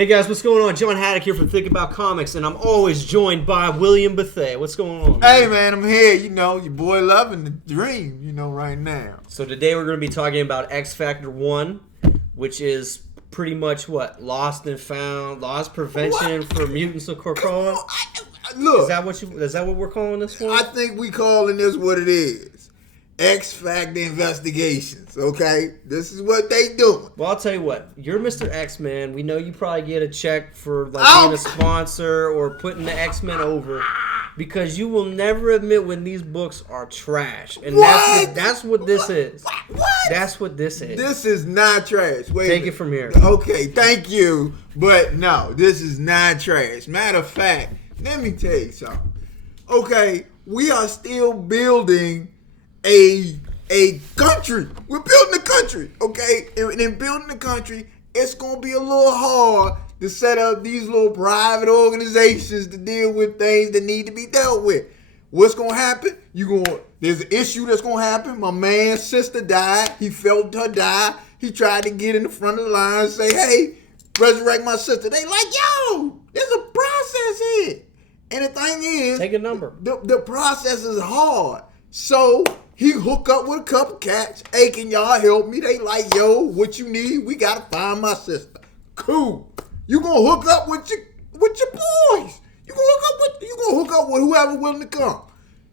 Hey guys, what's going on? John Haddock here from Think About Comics, and I'm always joined by William Bethea. What's going on? Hey man, I'm here. You know, your boy loving the dream. You know, right now. So today we're going to be talking about X Factor 1, which is pretty much what? Lost and found, loss prevention for mutants of Krakoa. Look, is that what we're calling this one? I think we calling this what it is. X Factor investigations. Okay, this is what they doing. Well, I'll tell you what. You're Mr. X-Men. We know you probably get a check for being a sponsor or putting the X-Men over, because you will never admit when these books are trash, and that's what this is. What? That's what this is. This is not trash. Wait, take it from here. Okay, thank you, but no, this is not trash. Matter of fact, let me tell you something. Okay, we are still building a country. We're building a country, okay? And in building the country, it's gonna be a little hard to set up these little private organizations to deal with things that need to be dealt with. What's gonna happen? There's an issue that's gonna happen. My man's sister died. He felt her die. He tried to get in the front of the line and say, "Hey, resurrect my sister." They like, "Yo, there's a process here." And the thing is, take a number. The process is hard. So he hook up with a couple cats. Hey, can y'all help me? They like, "Yo, what you need? We gotta find my sister." Cool. You gonna hook up with your boys. You gonna hook up with whoever willing to come.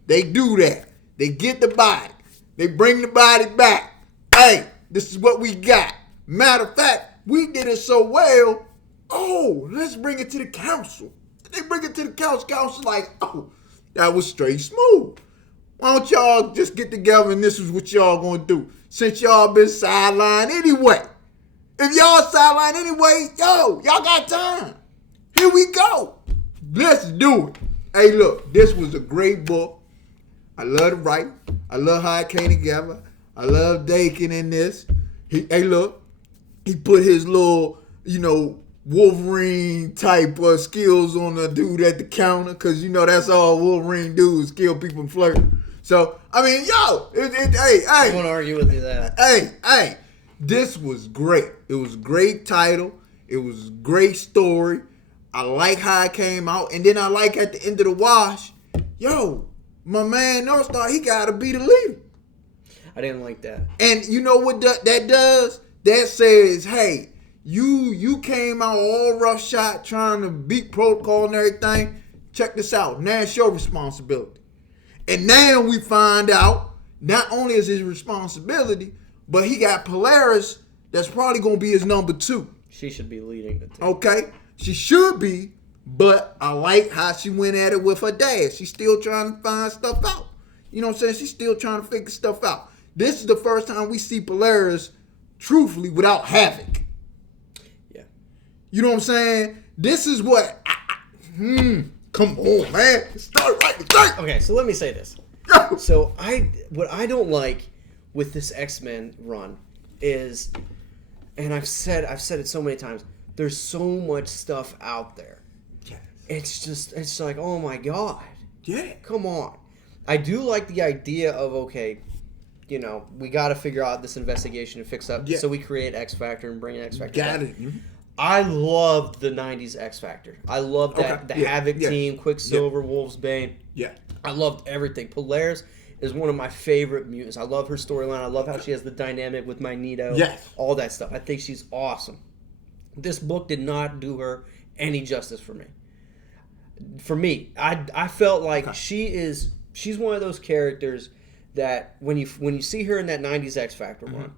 They do that. They get the body. They bring the body back. Hey, this is what we got. Matter of fact, we did it so well. Oh, let's bring it to the council. They bring it to the council. Council like, "Oh, that was straight smooth. Why don't y'all just get together and this is what y'all gonna do? Since y'all been sidelined anyway. If y'all sidelined anyway, yo, y'all got time. Here we go. Let's do it." Hey, look, this was a great book. I love the writing. I love how it came together. I love Dakin in this. He put his little, Wolverine type skills on the dude at the counter, because that's all Wolverine do is kill people and flirt. So, I mean, hey. I won't argue with you that. Hey, this was great. It was a great title. It was a great story. I like how it came out. And then I like at the end of the wash, my man North Star, he got to be the leader. I didn't like that. And you know what that does? That says, hey, you came out all rough shot trying to beat protocol and everything. Check this out. Now it's your responsibility. And now we find out not only is his responsibility, but he got Polaris that's probably going to be his number 2. She should be leading the team. Okay? She should be, but I like how she went at it with her dad. She's still trying to find stuff out. You know what I'm saying? She's still trying to figure stuff out. This is the first time we see Polaris, truthfully, without Havoc. Yeah. You know what I'm saying? This is what... Come on, man. Start right with that. Okay, so let me say this. So what I don't like with this X-Men run is, and I've said it so many times, there's so much stuff out there. Yes. It's like, oh my God. Yeah. Come on. I do like the idea of, okay, we got to figure out this investigation and fix up. Yeah. So we create X Factor and bring an X Factor. Got it. Mm-hmm. I loved the 90s X Factor. I loved that. The Havoc team, Quicksilver, Wolfsbane. Yeah. I loved everything. Polaris is one of my favorite mutants. I love her storyline. I love how she has the dynamic with Magneto. Yes. All that stuff. I think she's awesome. This book did not do her any justice for me. For me, I felt like she's one of those characters that when you see her in that 90s X Factor run,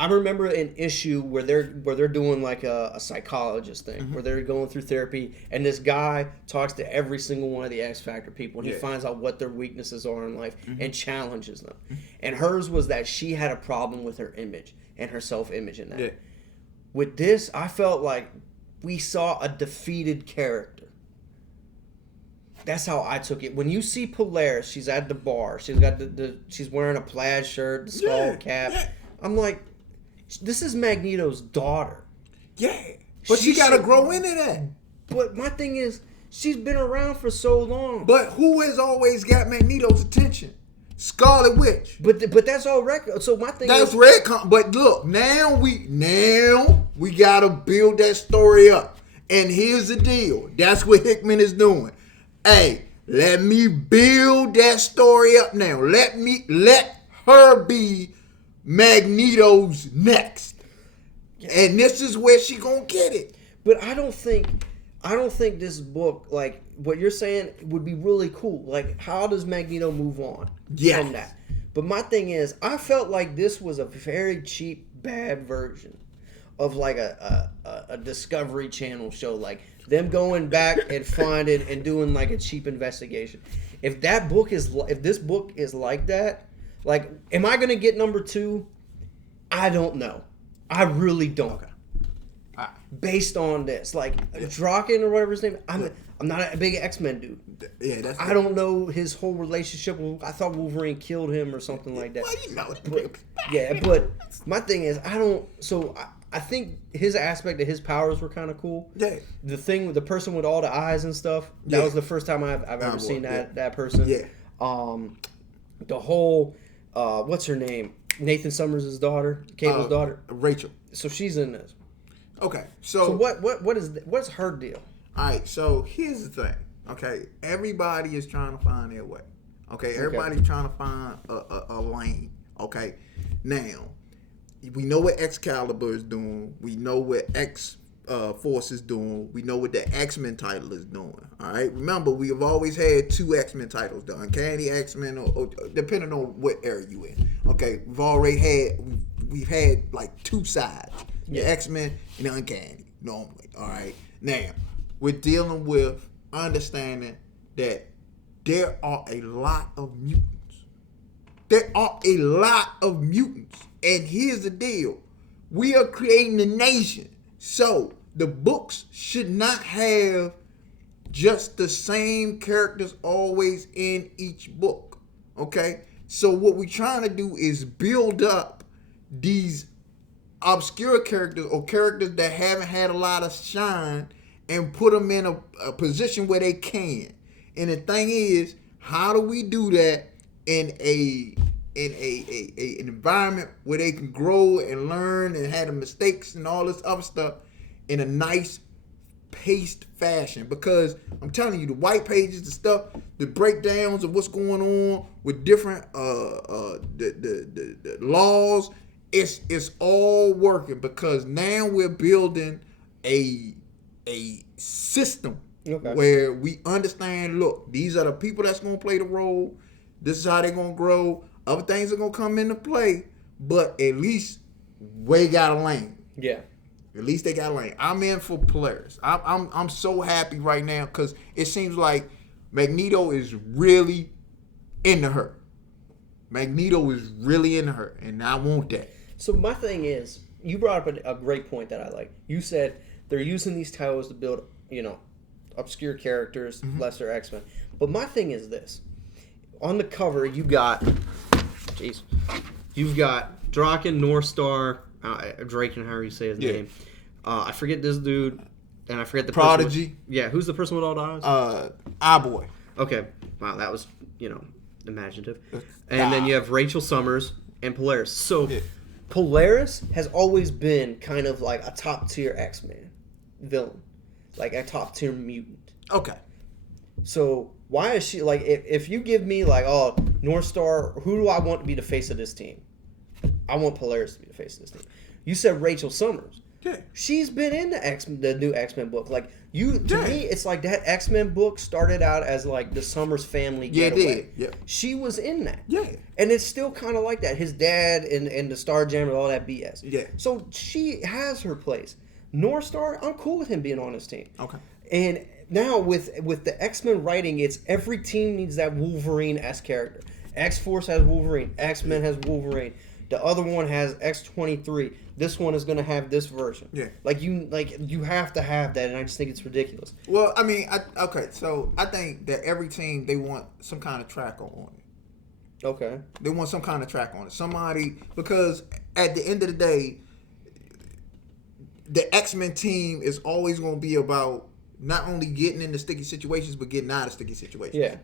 I remember an issue where they're doing like a psychologist thing, where they're going through therapy, and this guy talks to every single one of the X Factor people, and he finds out what their weaknesses are in life and challenges them. And hers was that she had a problem with her image and her self-image in that. Yeah. With this, I felt like we saw a defeated character. That's how I took it. When you see Polaris, she's at the bar. She's got she's wearing a plaid shirt, the skull cap. Yeah. I'm like, this is Magneto's daughter. Yeah. But she got to grow into that. But my thing is, she's been around for so long. But who has always got Magneto's attention? Scarlet Witch. But that's all record. So my thing that's is... Redcon. But look, now We gotta build that story up. And here's the deal. That's what Hickman is doing. Hey, let me build that story up now. Let her be Magneto's next. And this is where she gonna get it. But I don't think this book, like what you're saying, would be really cool. Like, how does Magneto move on from that? But my thing is, I felt like this was a very cheap, bad version of like a Discovery Channel show, like them going back and finding and doing like a cheap investigation. If this book is like that, like, am I gonna get number 2? I don't know. I really don't. Okay. Based on this, like Draken or whatever his name, I'm not a big X-Men dude. Yeah, I don't know his whole relationship. I thought Wolverine killed him or something like that. Well, you know. But my thing is, I think his aspect of his powers were kind of cool. Yeah. The thing with the person with all the eyes and stuff, that was the first time I've ever seen that person. Yeah. The whole, what's her name? Nathan Summers' daughter, Cable's daughter. Rachel. So she's in this. Okay. So what's her deal? All right. So here's the thing. Okay. Everybody is trying to find their way. Okay. Everybody's trying to find a lane. Okay. Now, we know what Excalibur is doing. We know what X-Force is doing. We know what the X-Men title is doing. All right. Remember, we have always had 2 X-Men titles: the Uncanny X-Men, or depending on what era you in. Okay. We've had like 2 sides: the X-Men and the Uncanny. Normally. All right. Now, we're dealing with understanding that there are a lot of mutants. There are a lot of mutants. And here's the deal. We are creating a nation. So the books should not have just the same characters always in each book. Okay? So what we're trying to do is build up these obscure characters or characters that haven't had a lot of shine and put them in a position where they can. And the thing is, how do we do that in an environment where they can grow and learn and have the mistakes and all this other stuff in a nice paced fashion? Because I'm telling you, the white pages, the stuff, the breakdowns of what's going on with different the laws, it's all working, because now we're building a system where we understand, look, these are the people that's going to play the role. This is how they're going to grow. Other things are going to come into play, but at least we got a lane. Yeah. At least they got a lane. I'm in for Polaris. I'm so happy right now, because it seems like Magneto is really into her. Magneto is really into her, and I want that. So my thing is, you brought up a great point that I like. You said they're using these titles to build, obscure characters, lesser X-Men. But my thing is this. On the cover, you've got Draken, North Star, Draken, however you say his name. I forget this dude, and I forget the Prodigy. Who's the person with all the eyes? Eye-Boy. Okay, wow, that was imaginative. And then you have Rachel Summers and Polaris. So Polaris has always been kind of like a top tier X-Men villain, like a top tier mutant. Okay. So why is she like? If you give me like, oh, North Star, who do I want to be the face of this team? I want Polaris to be the face of this team. You said Rachel Summers. Yeah. She's been in the new X-Men book. Like me, it's like that X-Men book started out as like the Summers family getaway. Yeah, it did. Yeah. She was in that. Yeah. And it's still kind of like that. His dad and the Star Jammer, all that BS. Yeah. So she has her place. North Star, I'm cool with him being on his team. Okay. And now with the X-Men writing, it's every team needs that Wolverine-esque character. X-Force has Wolverine. X-Men has Wolverine. The other one has X-23. This one is going to have this version. Yeah. You have to have that, and I just think it's ridiculous. Well, I mean, so I think that every team, they want some kind of track on it. Okay. They want some kind of track on it. Somebody, because at the end of the day, the X-Men team is always going to be about not only getting into sticky situations, but getting out of sticky situations. Yeah.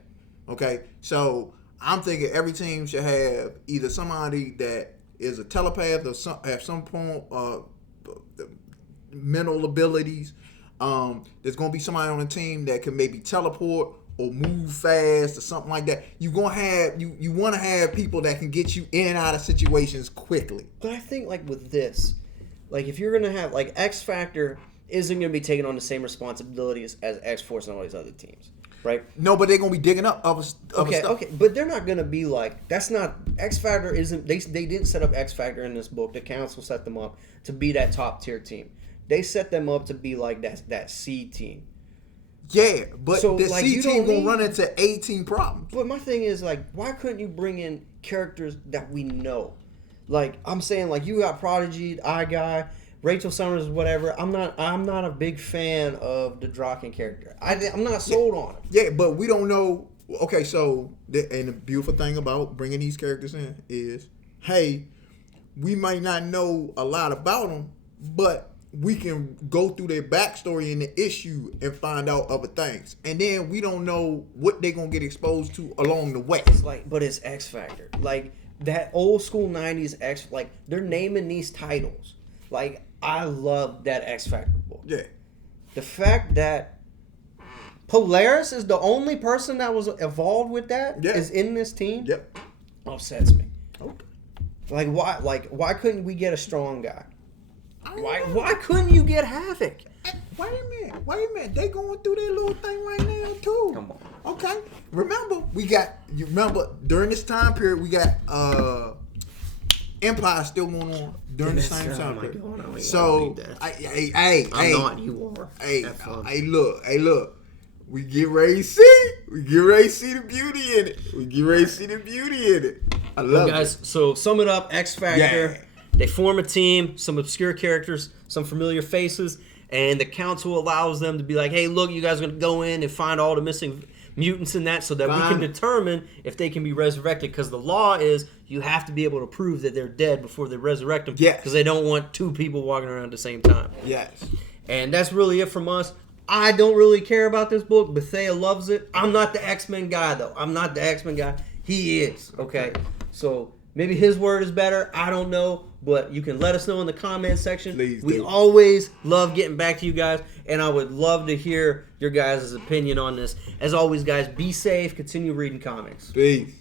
Okay? So I'm thinking every team should have either somebody that is a telepath or have some form of mental abilities. There's gonna be somebody on the team that can maybe teleport or move fast or something like that. You want to have people that can get you in and out of situations quickly. But I think like with this, like if you're gonna have like X Factor isn't gonna be taking on the same responsibilities as X Force and all these other teams, right? No, but they're gonna be digging up other stuff. Okay, but they're not gonna be like that's not X Factor. Isn't they didn't set up X Factor in this book. The council set them up to be that top tier team. They set them up to be like that C team. Yeah, but so, the like, C team gonna run into 18 problems. But my thing is like, why couldn't you bring in characters that we know? Like I'm saying, like you got Prodigy, I Guy, Rachel Summers, whatever. I'm not a big fan of the Draken character. I'm not sold on it. Yeah, but we don't know. Okay, so and the beautiful thing about bringing these characters in is, hey, we might not know a lot about them, but we can go through their backstory and the issue and find out other things. And then we don't know what they're going to get exposed to along the way. It's like, but it's X Factor. Like, that old school 90s X, like, they're naming these titles. Like, I love that X Factor book. Yeah. The fact that Polaris is the only person that was involved with that is in this team. Yep. Upsets me. Okay. Like, why couldn't we get a strong guy? Why couldn't you get Havoc? Wait a minute. They going through their little thing right now too. Come on. Okay. Remember during this time period we got Empire still going on during the same time period. So I'm not. You are. Hey, look. We get ready to see. The beauty in it. I love it. Guys, so sum it up, X Factor. Yeah. They form a team, some obscure characters, some familiar faces, and the council allows them to be like, hey, look, you guys are going to go in and find all the missing mutants in that so that we can determine if they can be resurrected. Because the law is you have to be able to prove that they're dead before they resurrect them. Yes. Because they don't want two people walking around at the same time. Yes. And that's really it from us. I don't really care about this book. Bethea loves it. I'm not the X-Men guy, though. He is, okay? So maybe his word is better. I don't know. But you can let us know in the comment section. Please we do. always love getting back to you guys. And I would love to hear your guys' opinion on this. As always, guys, be safe. Continue reading comics. Peace.